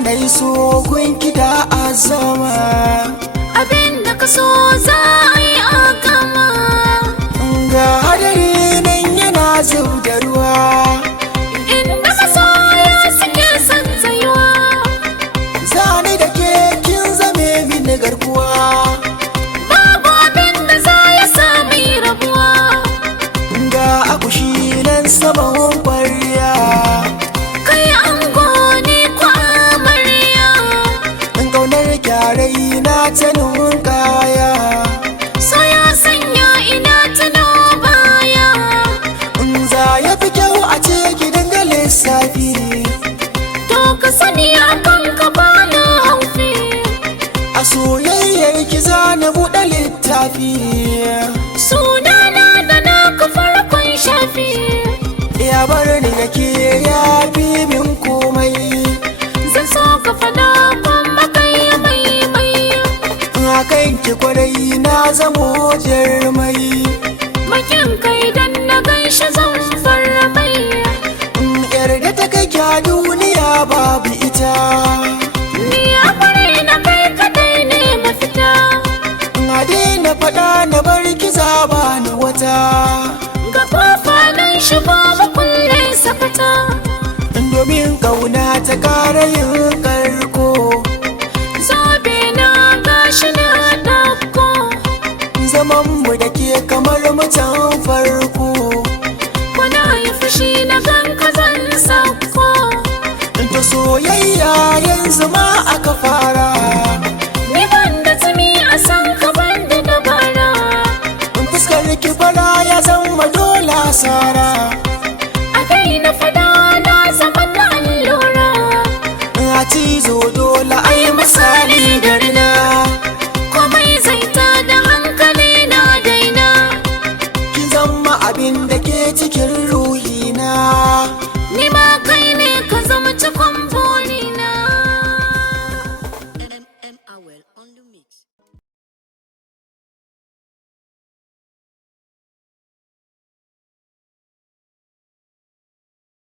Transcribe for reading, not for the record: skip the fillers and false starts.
na yi so gunki da azama, abinda ka so za a yi a gama. ga hadari nan yana zub da ruwa, inda masoya suke son tsayuwa. zane da ke kin zame mini garkuwa, babu abinda za ya sami rabuwa. ga akushi nan saman ƙwarya, Kai ango ne ko amarya, ƙaunar kyarai na ta nunkaya, so ya sanya ina tuno baya. za ya fi kyau a ce ki dinga lissafi, To ka sani akan ka bana haufi. a soyayyar ki za na buɗe littafi, Sunana da naka farkon shafi. ya bar ni da ke ya fi min komai, Zan so ka fada kuma kai mai. a kan ki kwarai na zamo jarmai, Makin kai dan na gaishe zan fara mai. yar da ta kai kya duniya babu ita, Ni a fare na kai kadai ne mafita. a daina faɗa na bar ki zaba ni wata, Ga kofa nan shigo ba kulle sakata. domin ƙauna ta ƙara yin ƙarko, Zobe na gashi na ɗauko. zaman mu da ke kamar mutan farko, Kuna yi fushi na ganka zan sauko. ta soyayya yanzu ma aka fara, Ni ban da tsimi a san ka ban da dabara. fuskar ki fara ya zama dole asara, A kai na fada na zaman allura. a cizo